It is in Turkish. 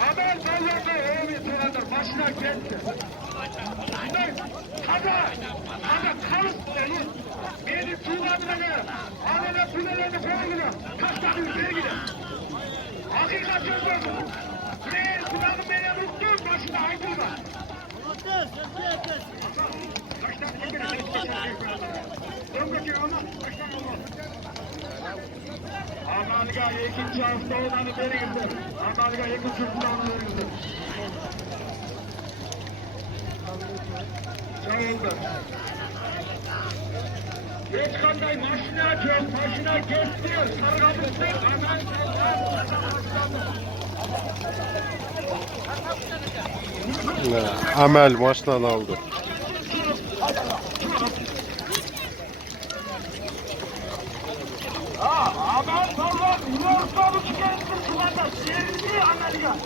Haber davrandı öyle soranlar başına geldi. Kaza kalıp beni. Beni tuğladığına göre. Adana tünelerini koyduğuna. Taşladığın sevgili. Hakikat sözü. Buraya kulağını beni unuttum başına aydınma. Kaçtan çekene Amalga ikinci hafta olanı verildi. Amalga ikinci hafta verildi. Çalındı. Geç kanday maşına geç diyor. Sarıkabıkta aman Amel maçtan aldı. Aman sallan, yurtta bu çıkarttı kulağında. Sevdi Amerika.